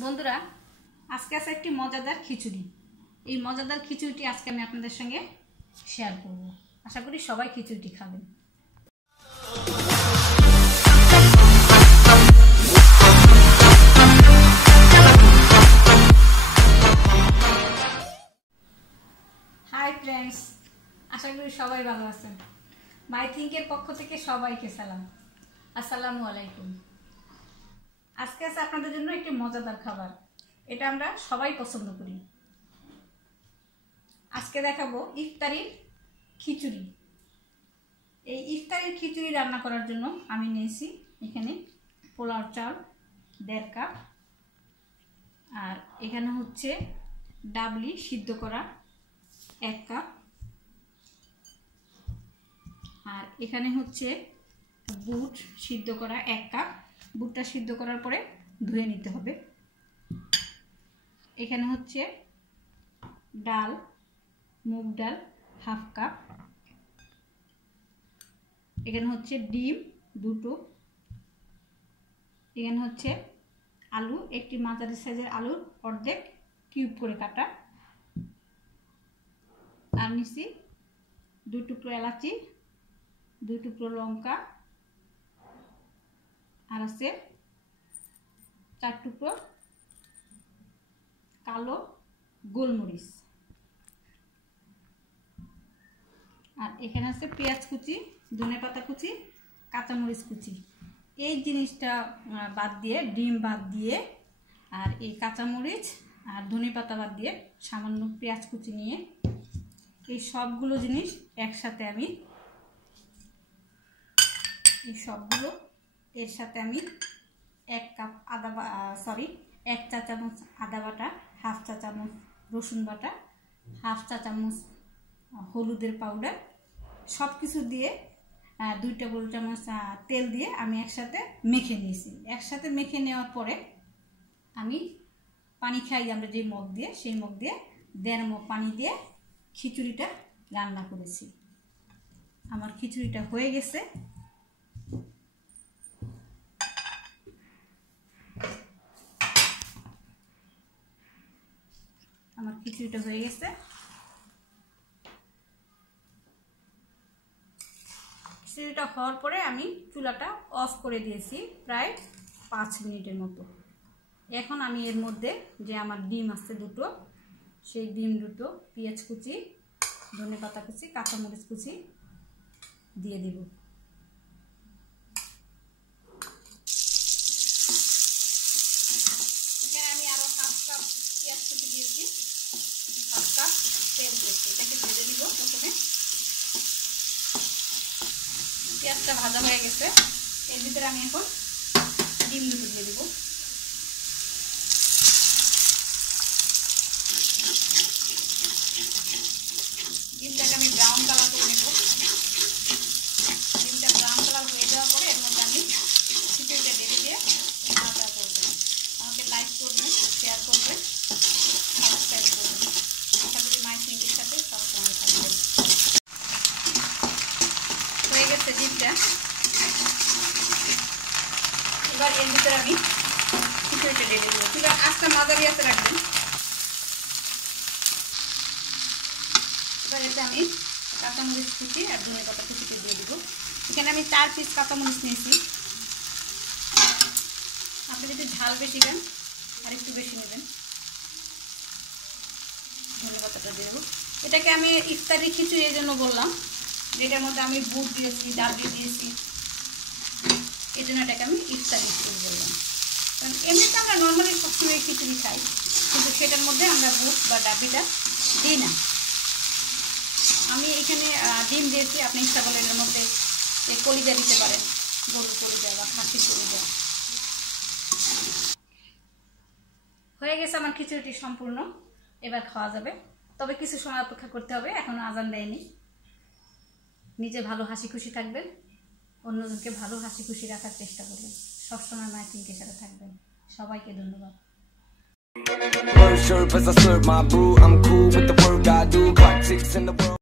বন্ধুরা, আজকে আছে একটি মজাদার খিচুড়ি। এই মজাদার খিচুড়িটি আজকে আমি আপনাদের সঙ্গে শেয়ার করব। আশা করি সবাই খিচুড়িটি খাবেন। হাই ফ্রেন্ডস, আশা করি সবাই ভালো আছেন। মাই থিঙ্কের পক্ষ থেকে সবাইকে সালাম, আসসালামু আলাইকুম। আজকে আছে আপনাদের জন্য একটি মজাদার খাবার, এটা আমরা সবাই পছন্দ করি। আজকে দেখাবো ইফতারির খিচুড়ি। এই ইফতারির খিচুড়ি রান্না করার জন্য আমি নিয়েছি এখানে পোলাও চাল 1.5 কাপ, আর এখানে হচ্ছে ডাবলি সিদ্ধ করা 1 কাপ, আর এখানে হচ্ছে বুট সিদ্ধ করা 1 কাপ। বুটটা সিদ্ধ করার পরে ধুয়ে নিতে হবে। এখানে হচ্ছে ডাল, মুগ ডাল 1/2 কাপ। এখানে হচ্ছে ডিম 2টো। এখানে হচ্ছে আলু, একটি মাঝারি সাইজের আলুর অর্ধেক কিউব করে কাটা। আর নিচ্ছি 2 টুকরো এলাচি, 2 টুকরো লঙ্কা, আর আছে 4 টুকরো কালো গোলমরিচ। আর এখানে আছে পেঁয়াজ কুচি, ধনেপাতা কুচি, কাঁচামরিচ কুচি। এই জিনিসটা বাদ দিয়ে, ডিম বাদ দিয়ে, আর এই কাঁচামরিচ আর ধনেপাতা বাদ দিয়ে সামান্য পেঁয়াজ কুচি নিয়ে এই সবগুলো জিনিস একসাথে আমি এর সাথে আমি 1 কাপ এক চা চামচ আদা বাটা, 1/2 চা চামচ রসুন বাটা, 1/2 চা চামচ হলুদের পাউডার, সব কিছু দিয়ে 2 টেবিল চামচ তেল দিয়ে আমি একসাথে মেখে নিয়েছি। একসাথে মেখে নেওয়ার পরে আমি পানি খাই আমরা যে মগ দিয়ে, সেই মগ দিয়ে 1.5 মগ পানি দিয়ে খিচুড়িটা রান্না করেছি। আমার খিচুড়িটা হয়ে গেছে। খিচুড়িটা হওয়ার পরে আমি চুলাটা অফ করে দিয়েছি প্রায় 5 মিনিটের মতো। এখন আমি এর মধ্যে যে আমার ডিম আছে 2টো, সেই ডিম 2টো, পেঁয়াজ কুচি, ধনেপাতা কুচি, কাঁচামরিচ কুচি দিয়ে দিব। এখানে আমি আরো 1/2 কাপ পেঁয়াজ কুচি দিয়েছি, 1/2 কাপ তেল দিয়েছি। এটাকে ভেজে দিব প্রথমে। পেঁয়াজটা ভাজা হয়ে গেছে, এর ভিতরে আমি এখন ডিম 2টো দিয়ে দিব। ডিমটাকে আমি ব্রাউন কালার করে নেব। ডিমটা ব্রাউন কালার হয়ে যাওয়ার পরে এর মধ্যে আমি খিচুড়িটা ঢেলে দিয়ে নাড়াচাড়া করবেন। আমাকে লাইক করবেন, শেয়ার করবেন, সাবস্ক্রাইব করবেন। আশা করি মাই থিঙ্কের সাথে সবসময় থাকবেন। হয়ে গেছে ডিমটা। এবার এর ভিতরে আমি খিচুড়িটা ঢেলে দেবো। এবার আস্তে মাঝারি আঁচে রাখবেন। এবার এতে আমি কাঁচামরিচ কুচি আর ধনেপাতা কুচিকে দিয়ে দিব। এখানে আমি 4 পিস কাঁচামরিচ নিয়েছি। আপনি যদি ঝাল বেশি দেন আর একটু বেশি নেবেন। ধনেপাতাটা দিয়ে দেবো। এটাকে আমি ইফতারি খিচুড়ি এই জন্য বললাম, যেটার মধ্যে আমি বুট দিয়েছি, ডাবলি দিয়েছি, এই জন্য এটাকে আমি ইফতারি খিচুড়ি বললাম। কারণ এমনিতে আমরা নর্মালি সবসময় খিচুড়ি খাই, কিন্তু সেটার মধ্যে আমরা বুট বা ডাবলিটা দিই না। আমি এখানে ডিম দিয়েছি, আপনি ইচ্ছা করলে এর মধ্যে কলিজা দিতে পারেন, গরুর কলিজা বা খাসির কলিজা। হয়ে গেছে আমার খিচুড়িটি সম্পূর্ণ। এবার খাওয়া যাবে, তবে কিছু সময় অপেক্ষা করতে হবে, এখনো আজান দেয়নি। নিজে ভালো হাসি খুশি থাকবেন, অন্যজনকে ভালো হাসি খুশি রাখার চেষ্টা করবেন। সবসময় মাই থিঙ্কের সাথে থাকবেন। সবাইকে ধন্যবাদ। Word, sure, 'cause I serve my brew. I'm cool with the work I do. Clock ticks in the world.